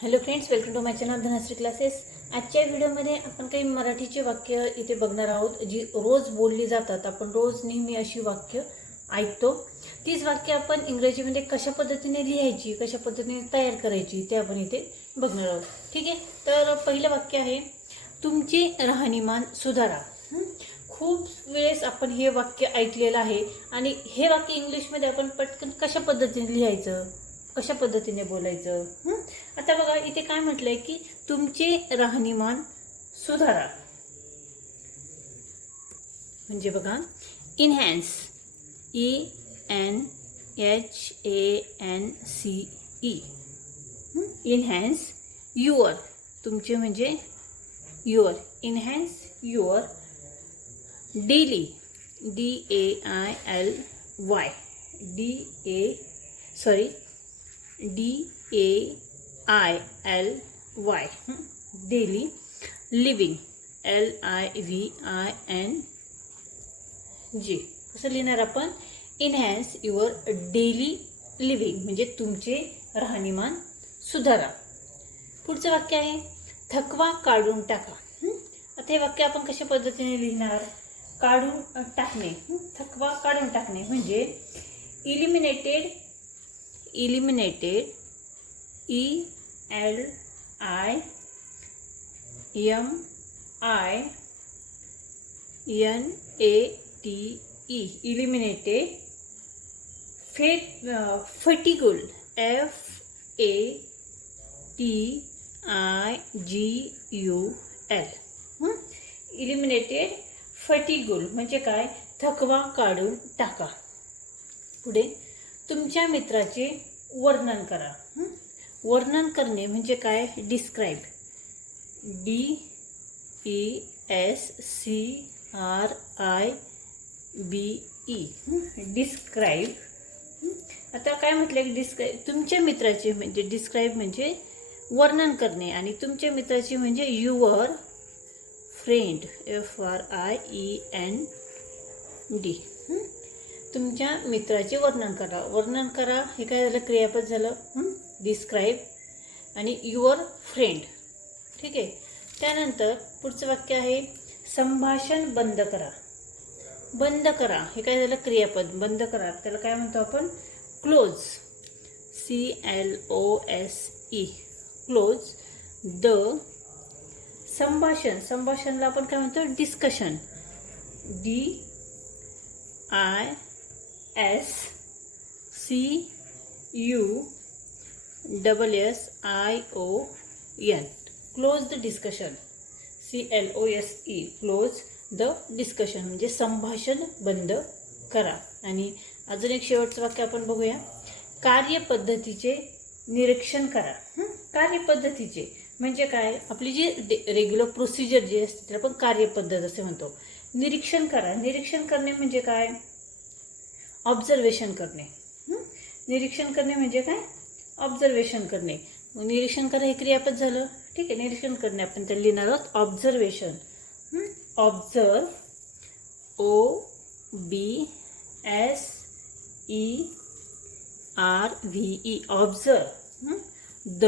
Hello friends welcome to my channel Dhanashree classes आजच्या व्हिडिओमध्ये आपण काही मराठीची वाक्य इथे बघणार आहोत जी रोज बोलली जातात. आपण रोज नेहमी अशी वाक्य ऐकतो. तीच वाक्य आपण इंग्रजीमध्ये कशा पद्धतीने लिहायची कशा पद्धतीने तयार करायची ते आपण इथे बघणार आहोत. ठीक आहे? तर पहिलं वाक्य आहे तुमचे राहणीमान सुधारा. खूप वेळेस आपण हे वाक्य ऐकलेलं आहे आणि हे वाक्य इंग्लिशमध्ये आपण पटकन कशा पद्धतीने लिहायचं? कशा पद्धतीने बोलायचं? आता बघा इथे काय म्हटलंय की तुमचे राहणीमान सुधारा. म्हणजे बघा enhance E N H A N C E enhance your तुमचे म्हणजे your enhance your daily D A I L Y D A sorry D A I L Y daily living L I V I N G कसं लिहिणार आपण. इन्हॅन्स your daily living म्हणजे तुमचे राहणीमान सुधारा. पुढचं वाक्य आहे. थकवा काढून टाका. Hmm? आता हे वाक्य आपण कशा पद्धतीने लिहिणार? काढून टाकणे. Hmm? थकवा काढून टाकणे म्हणजे eliminated eliminated E L I M I N A T E eliminated fat fatigue F A T I G U L eliminated fatigue म्हणजे काय? थकवा काढून टाका. पुढे. तुमच्या मित्राचे वर्णन करा. वर्णन करणे म्हणजे काय? Describe D E S C R I B E describe आता काय म्हटलं की डिस्क्राईब तुमच्या मित्राचे म्हणजे डिस्क्राईब म्हणजे वर्णन करणे आणि तुमच्या मित्राचे म्हणजे your friend F R I E N D तुमच्या मित्राचे वर्णन करा. वर्णन करा. हे काय झालं? क्रियापद झालं. डिस्क्राईब आणि युअर फ्रेंड ठीक आहे? त्यानंतर पुढचं वाक्य आहे संभाषण बंद करा. बंद करा. हे काय झालं? क्रियापद. बंद करा. त्याला काय म्हणतो आपण? Close C L O S E close the संभाषण. संभाषणला आपण काय म्हणतो? Discussion D I S C U double S I O N close the discussion C L O S E close the discussion म्हणजे संभाषण बंद करा. आणि अजून एक शेवटचं वाक्य आपण बघूया. कार्यपद्धतीचे निरीक्षण करा. कार्यपद्धतीचे. म्हणजे काय? आपली जी रेग्युलर प्रोसिजर जी असते त्याला आपण कार्यपद्धत असे म्हणतो. निरीक्षण करा. निरीक्षण करणे म्हणजे काय? ऑब्झर्वेशन करणे निरीक्षण करणे म्हणजे काय? ऑब्झर्वेशन करणे निरीक्षण करा हे क्रियापद झालं. ठीक आहे, निरीक्षण करणे. आपण त्याला लिहिणार आहोत observation observe O B S E R V E observe the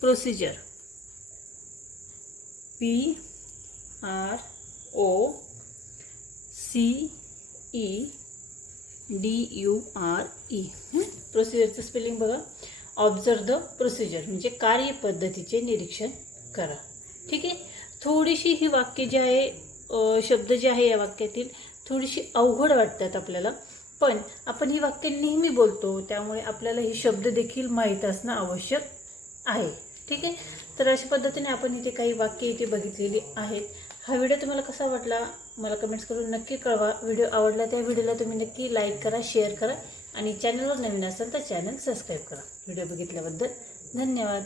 procedure P R O C E D U R E प्रोसिजरचं spelling बघा. ऑब्झर्व द प्रोसिजर म्हणजे कार्यपद्धतीचे निरीक्षण करा. ठीक आहे? थोडीशी ही वाक्य जे आहे शब्द जे आहे या वाक्यातील थोडीशी अवघड वाटतात आपल्याला. पण आपण ही वाक्य नेहमी बोलतो त्यामुळे आपल्याला ही शब्द देखील माहीत असणं आवश्यक आहे. ठीक आहे? तर अशा पद्धतीने आपण इथे काही वाक्य इथे बघितलेली आहेत. हा व्हिडिओ तुम्हाला कसा वाटला मला कमेंट्स करून नक्की कळवा. व्हिडिओ आवडला त्या व्हिडिओला तुम्ही नक्की लाईक करा शेअर करा आणि चॅनलवर नवीन असेल तर चॅनल सबस्क्राईब करा. व्हिडिओ बघितल्याबद्दल धन्यवाद.